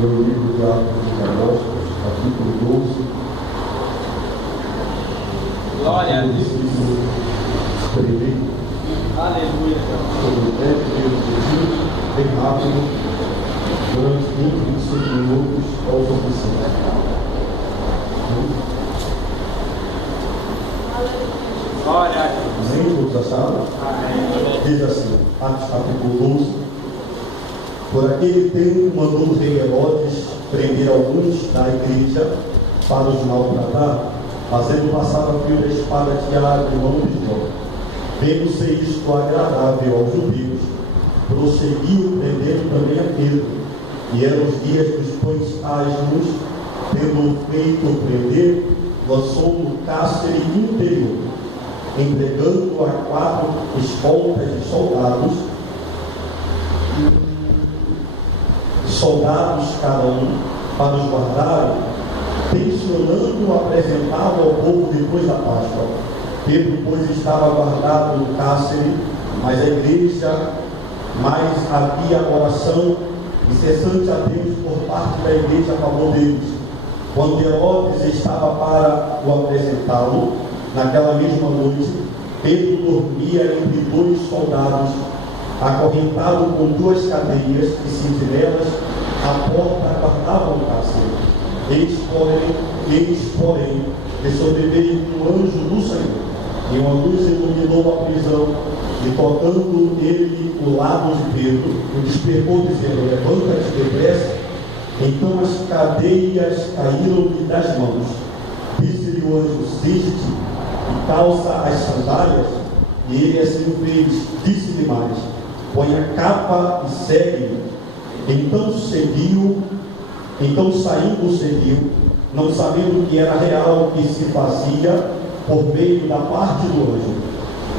no livro de Atos dos Apóstolos, capítulo 12. Glória a Deus. Escrevi Aleluia. sobre o tempo de Jesus, bem rápido, durante 25 minutos é o suficiente. Glória a Deus. Nem todos acharam? Diz assim, Atos capítulo 12. Por aquele tempo mandou o rei Herodes prender alguns da igreja para os maltratar, fazendo passar a fio da espada de ar de mão de João. Vendo ser isto agradável aos judeus, prosseguiu prendendo também a Pedro. E eram os dias dos pães asmos, tendo feito prender, lançou no cárcere interior, entregando a 4 escoltas de soldados cada um, para os guardarem, tensionando apresentá-lo ao povo depois da Páscoa. Pedro, pois, estava guardado no cárcere, mas havia oração incessante a Deus por parte da igreja a favor deles. Quando Herodes estava para o apresentá-lo, naquela mesma noite, Pedro dormia entre 2 soldados, acorrentado com 2 cadeias e sentinelas, a porta guardavam o cárcere. Eles, porém, lhe sobreveio um anjo do Senhor, e uma luz iluminou a prisão, e tocando ele o lado de Pedro, o despertou, dizendo: levanta-te depressa. Então as cadeias caíram-lhe das mãos. Disse-lhe o anjo: cinge-te e calça as sandálias. E ele assim o fez. Disse-lhe mais: põe a capa e segue-me. Então saindo seguiu, não sabendo que era real o que se fazia por meio da parte do anjo.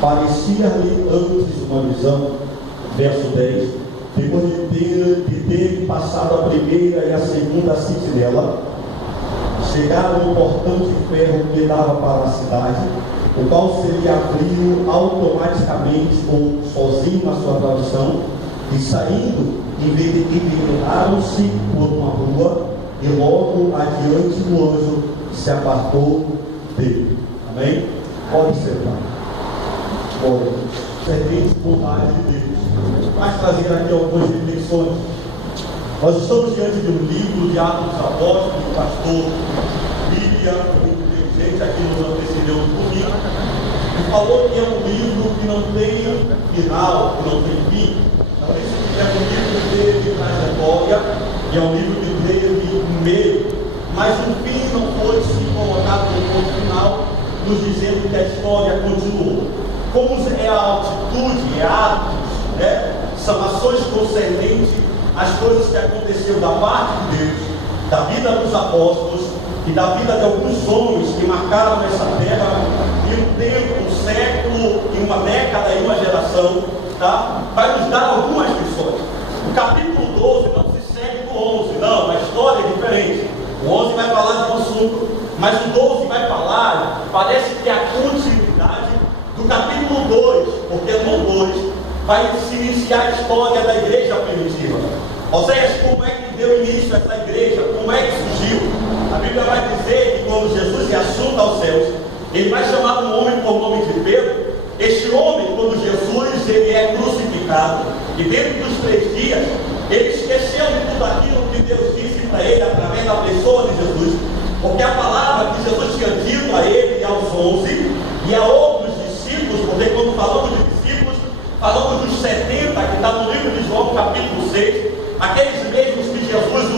Parecia-lhe antes uma visão. Verso 10. Depois de ter passado a primeira e a segunda sentinela, chegaram ao portão de ferro que dava para a cidade, o qual se lhe abriu automaticamente, ou sozinho na sua tradução, e saindo, enveredaram-se por uma rua, e logo adiante o anjo se apartou dele. Amém? Pode ser, Pai. Pode. Servente bondade de Deus. Mas trazer aqui algumas reflexões. Nós estamos diante de um livro de Atos dos Apóstolos, do pastor William, muito inteligente, aqui nos antecedeu no domingo, e falou que é um livro que não tem final, que não tem fim. Não é isso que é um livro que teve trajetória, e é um livro que teve um meio, mas o fim não foi se colocado no ponto final, nos dizendo que a história continuou. Como é a atitude, é atos, né? São ações concernentes às coisas que aconteceram da parte de Deus, da vida dos apóstolos e da vida de alguns homens que marcaram essa terra em um tempo, um século, em uma década, em uma geração, tá? Vai nos dar algumas lições. O capítulo 12 não se segue com o 11, não, a história é diferente. O 11 vai falar de um assunto, mas o 12 vai falar, parece que é a continuidade do capítulo 2, porque no 2 vai se iniciar a história da igreja primitiva. Oséias, como é que deu início a essa igreja? Como é que surgiu? A Bíblia vai dizer que quando Jesus é assunto aos céus, ele vai chamar um homem por nome de Pedro. Este homem, quando Jesus ele é crucificado, e dentro dos 3 dias, ele esqueceu de tudo aquilo que Deus disse para ele através da pessoa de Jesus, porque a palavra que Jesus tinha dito a ele e aos 11 e a outros discípulos, porque quando falamos de discípulos, falamos dos 70, que está no livro de João, capítulo 6, aqueles mesmos que Jesus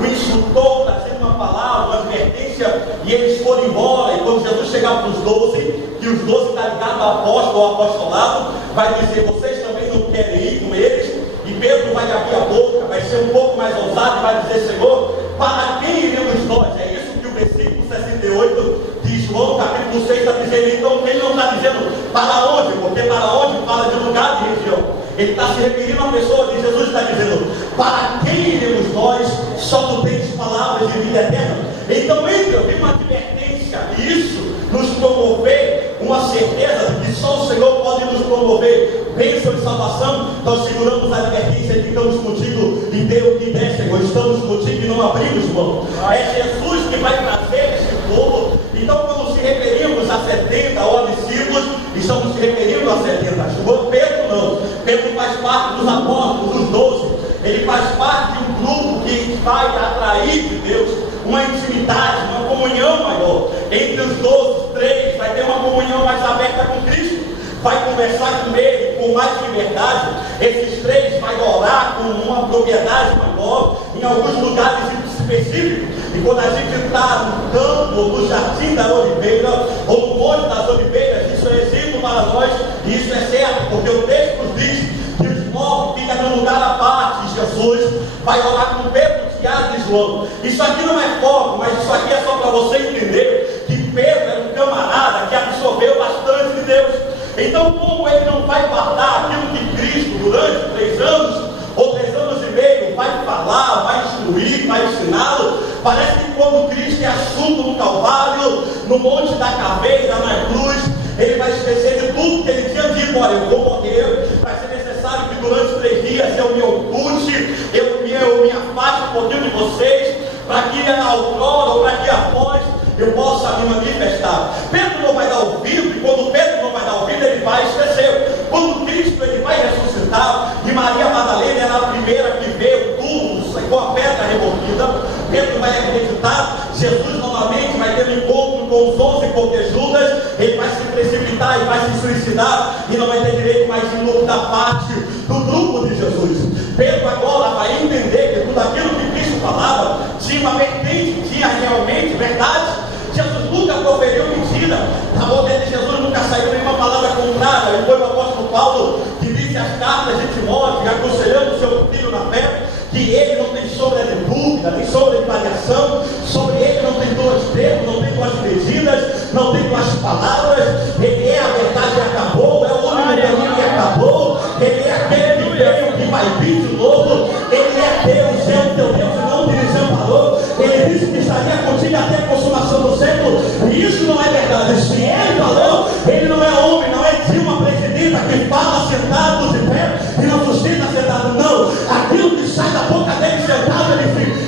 o insultou, trazendo uma palavra, uma advertência, e eles foram embora. E quando Jesus chegar para os 12, que os 12 está ligado ao apóstolo, ao apostolado, vai dizer: vocês também não querem ir com eles? E Pedro vai abrir a boca, vai ser um pouco mais ousado e vai dizer: Senhor, para quem iremos nós? É isso que o versículo 68 de João, capítulo 6, está dizendo. Então ele não está dizendo para onde, porque para onde fala de lugar, de região. Ele está se referindo a uma pessoa de Jesus, está dizendo: para quem iremos nós? Só tu tens palavras de vida eterna. Então entra, tem uma advertência, e isso nos promover uma certeza de que só o Senhor pode nos promover bênção de salvação, nós seguramos a advertência e ficamos contigo, e dê o que der, Senhor, estamos contigo e não abrimos mão. É Jesus que vai trazer este povo. Então, quando se referimos a 70 ou a discípulos, estamos se referindo a 70. Pedro não. Pedro faz parte dos apóstolos, dos 12. Ele faz parte de um grupo que vai atrair de Deus uma intimidade, uma comunhão maior. Entre os 12, 3 vai ter uma comunhão mais aberta com Cristo. Vai conversar com Ele com mais liberdade. Esses 3 vai orar com uma propriedade maior em alguns lugares específicos. E quando a gente está no campo, no jardim da oliveira ou no monte das oliveiras, isso é exemplo para nós, e isso é certo, porque o texto nos diz que os 9 ficam num lugar à parte. Jesus vai orar com Pedro, Tiago e João. Isso aqui não é foco, mas isso aqui é só para você entender que Pedro era um camarada que absorveu bastante de Deus. Então, como ele não vai guardar aquilo que Cristo, durante 3 anos ou 3 anos e meio, vai falar, vai instruir, vai ensiná-lo, parece que quando Cristo é assunto no Calvário, no Monte da Caveira, na cruz, ele vai esquecer de tudo que ele tinha dito. Olha, eu vou morrer, vai ser necessário que durante 3 dias eu me oculte, eu me afaste um pouquinho de vocês, para que outrora ou para que após eu possa me manifestar. Pedro não vai dar ouvido, e quando Pedro não vai dar ouvido, ele vai esquecer. Quando Cristo ele vai ressuscitar, e Maria Madalena era a primeira que vê o túmulo com a pedra removida, Pedro vai acreditar. Jesus novamente vai ter um encontro com os 11, porque Judas ele vai se precipitar e vai se suicidar, e não vai ter direito mais de novo da parte do grupo de Jesus. Pedro agora vai entender que tudo aquilo que Cristo falava tinha uma vertente, tinha realmente verdade. Jesus nunca proferiu mentira, da boca de Jesus nunca saiu nenhuma palavra contrária. E foi o apóstolo Paulo que disse as cartas de Timóteo, aconselhando o seu filho na fé, que ele não tem sombra de dúvida, tem sombra de variação, sobre ele não tem 2 termos, não tem 2 medidas, não tem 2 palavras. Ele é a verdade e acabou, é o único caminho que acabou, ele é aquele que veio, que vai vir de novo, ele é Deus, é o teu Deus e não te desamparou. Ele disse que estaria contigo até a consumação do século, e isso não é verdade. Se ele falou, ele não é homem, não é Dilma presidenta que fala sentado de pé e não sustenta sentado, não. Aquilo que sai da boca dele sentado,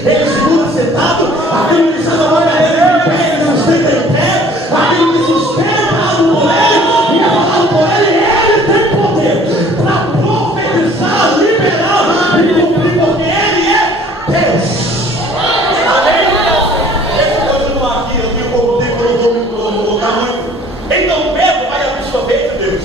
ele segura sentado. Aquilo que sai da boca dele em pé, ele sustenta em pé. Aquilo que sustenta por ele e é falado por ele tem poder para profetizar, liberar e cumprir, porque ele é Deus. Então Pedro vai absorver de Deus.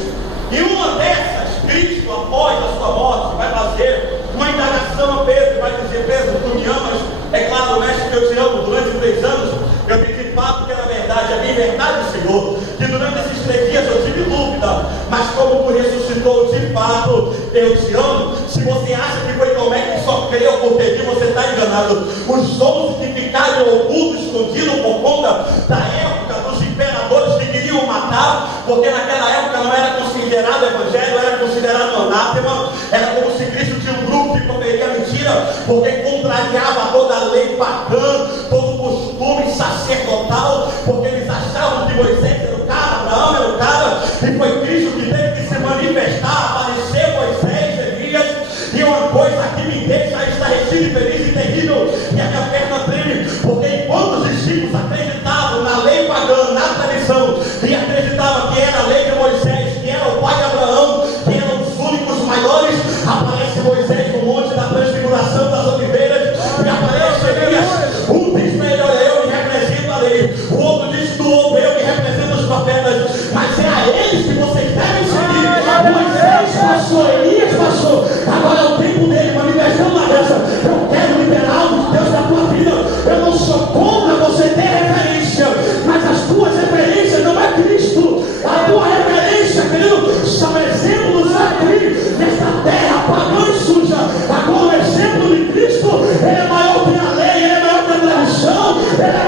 E uma dessas, Cristo, após a sua morte, vai fazer uma indagação a Pedro, vai dizer: Pedro, tu me amas? É claro, mestre, que eu te amo. Durante 3 anos eu pedi fato que era verdade, a minha verdade, Senhor, que durante esses 3 dias eu tive dúvida, mas como tu ressuscitou de fato, eu te amo. Se você acha que foi Tomé que só creu por ter visto, você está enganado. Os 11 que ficaram ocultos, escondidos por conta da época dos imperadores que queriam matar, porque naquela época não era considerado evangelho, era considerado anátema. Era como se Cristo tinha um grupo que proferia mentira, porque contrariava toda a lei pagã, todo o costume sacerdotal, porque eles achavam que Moisés era o cara, Abraão era o cara, e foi Cristo que teve que se manifestar, aparecer Moisés, Elias. E uma coisa que me deixa estarrecido e feliz e terrível, e a minha perna treme, porque enquanto os discípulos acreditavam na lei pagã, na tradição, e acreditavam que era a lei de Moisés, que era o pai de Abraão, que eram os únicos maiores, aparece Moisés no monte da transfiguração das oliveiras, e aparece Elias. Um diz melhor eu que represento a lei, o outro diz do outro eu que represento os profetas, mas é a eles que vocês devem seguir. Moisés passou, Elias passou, agora é o tempo dele manifestando na graça. Eu quero liberar algo de Deus na tua vida. Eu não sou contra você ter referência, mas as tuas referências não é Cristo. A tua referência, querido, são exemplos aqui nesta terra pagã e suja. Agora o exemplo de Cristo, ele é maior que a lei, ele é maior que a tradição, ele é